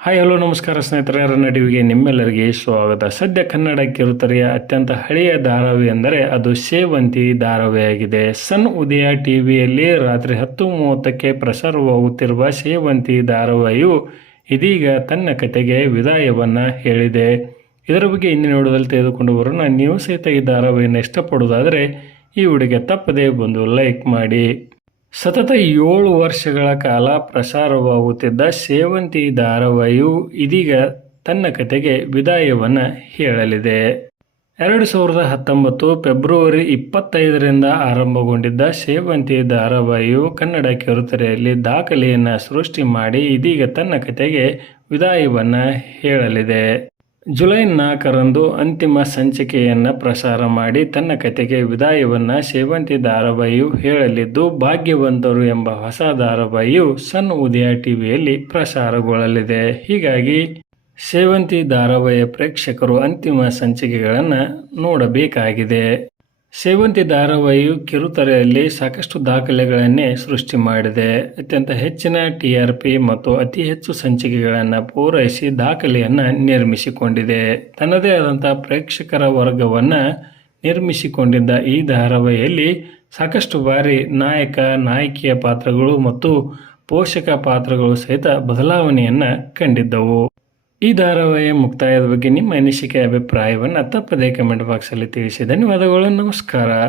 Hi hello ನಮಸ್ಕಾರ ಸ್ನೇಹಿತರೆ, ರನ್ನ ಟಿವಿಗೆ ನಿಮ್ಮೆಲ್ಲರಿಗೆ ಸ್ವಾಗತ. ಸದ್ಯ ಕನ್ನಡ ಕಿರುತೆರೆಯ ಅತ್ಯಂತ ಹಳೆಯ ಧಾರಾವಾಹಿ ಎಂದರೆ ಅದು ಸೇವಂತಿ ಧಾರಾವಾಹಿಯಾಗಿದೆ. ಸನ್ ಉದಯ ಟಿವಿಯಲ್ಲಿ ರಾತ್ರಿ 10:30ಕ್ಕೆ ಪ್ರಸಾರವಾಗುತ್ತಿರುವ ಸೇವಂತಿ ಧಾರಾವಾಹಿಯು ಇದೀಗ ತನ್ನ ಕತೆಗೆ ವಿದಾಯವನ್ನು ಹೇಳಿದೆ. ಇದರ ಬಗ್ಗೆ ಇಂದಿನ ವಿಡಿಯೋದಲ್ಲಿ ತೆಗೆದುಕೊಂಡು ಬರೋಣ. ನೀವು ಸಹಿತ ಈ ಧಾರಾವಾಹಿಯನ್ನು ಇಷ್ಟಪಡುವುದಾದರೆ ಈ ವಿಡಿಯೋಗೆ ತಪ್ಪದೇ ಬಂದು ಲೈಕ್ ಮಾಡಿ. ಸತತ 7 ವರ್ಷಗಳ ಕಾಲ ಪ್ರಸಾರವಾಗುತ್ತಿದ್ದ ಸೇವಂತಿ ಧಾರಾವಾಹಿಯು ಇದೀಗ ತನ್ನ ಕತೆಗೆ ವಿದಾಯವನ್ನು ಹೇಳಲಿದೆ. 2019 ಫೆಬ್ರವರಿ 25ರಿಂದ ಆರಂಭಗೊಂಡಿದ್ದ ಸೇವಂತಿ ಧಾರಾವಾಹಿಯು ಕನ್ನಡ ಕಿರುತೆರೆಯಲ್ಲಿ ದಾಖಲೆಯನ್ನು ಸೃಷ್ಟಿ ಮಾಡಿ ಇದೀಗ ತನ್ನ ಕತೆಗೆ ವಿದಾಯವನ್ನು ಹೇಳಲಿದೆ. ಜುಲೈ 4ರಂದು ಅಂತಿಮ ಸಂಚಿಕೆಯನ್ನು ಪ್ರಸಾರ ಮಾಡಿ ತನ್ನ ಕತೆಗೆ ವಿದಾಯವನ್ನು ಸೇವಂತಿ ಧಾರಾವಾಹಿಯು ಹೇಳಲಿದ್ದು, ಭಾಗ್ಯವಂತರು ಎಂಬ ಹೊಸ ಧಾರಾವಾಹಿಯು ಸನ್ ಉದಯ ಟಿವಿಯಲ್ಲಿ ಪ್ರಸಾರಗೊಳ್ಳಲಿದೆ. ಹೀಗಾಗಿ ಸೇವಂತಿ ಧಾರಾವಾಹಿಯ ಪ್ರೇಕ್ಷಕರು ಅಂತಿಮ ಸಂಚಿಕೆಗಳನ್ನು ನೋಡಬೇಕಾಗಿದೆ. ಸೇವಂತಿ ಧಾರಾವಾಹಿಯು ಕಿರುತೆರೆಯಲ್ಲಿ ಸಾಕಷ್ಟು ದಾಖಲೆಗಳನ್ನೇ ಸೃಷ್ಟಿ ಮಾಡಿದೆ. ಅತ್ಯಂತ ಹೆಚ್ಚಿನ TRP ಮತ್ತು ಅತಿ ಹೆಚ್ಚು ಸಂಚಿಕೆಗಳನ್ನು ಪೂರೈಸಿ ದಾಖಲೆಯನ್ನು ನಿರ್ಮಿಸಿಕೊಂಡಿದೆ. ತನ್ನದೇ ಆದಂಥ ಪ್ರೇಕ್ಷಕರ ವರ್ಗವನ್ನು ನಿರ್ಮಿಸಿಕೊಂಡಿದ್ದ ಈ ಧಾರಾವಾಹಿಯಲ್ಲಿ ಸಾಕಷ್ಟು ಬಾರಿ ನಾಯಕ ನಾಯಕಿಯ ಪಾತ್ರಗಳು ಮತ್ತು ಪೋಷಕ ಪಾತ್ರಗಳು ಸಹಿತ ಬದಲಾವಣೆಯನ್ನು ಕಂಡಿದ್ದವು. ಈ ಧಾರಾವಾಹಿಯ ಮುಕ್ತಾಯದ ಬಗ್ಗೆ ನಿಮ್ಮ ಅನಿಸಿಕೆ ಅಭಿಪ್ರಾಯವನ್ನು ತಪ್ಪದೇ ಕಮೆಂಟ್ ಬಾಕ್ಸಲ್ಲಿ ತಿಳಿಸಿ. ಧನ್ಯವಾದಗಳು. ನಮಸ್ಕಾರ.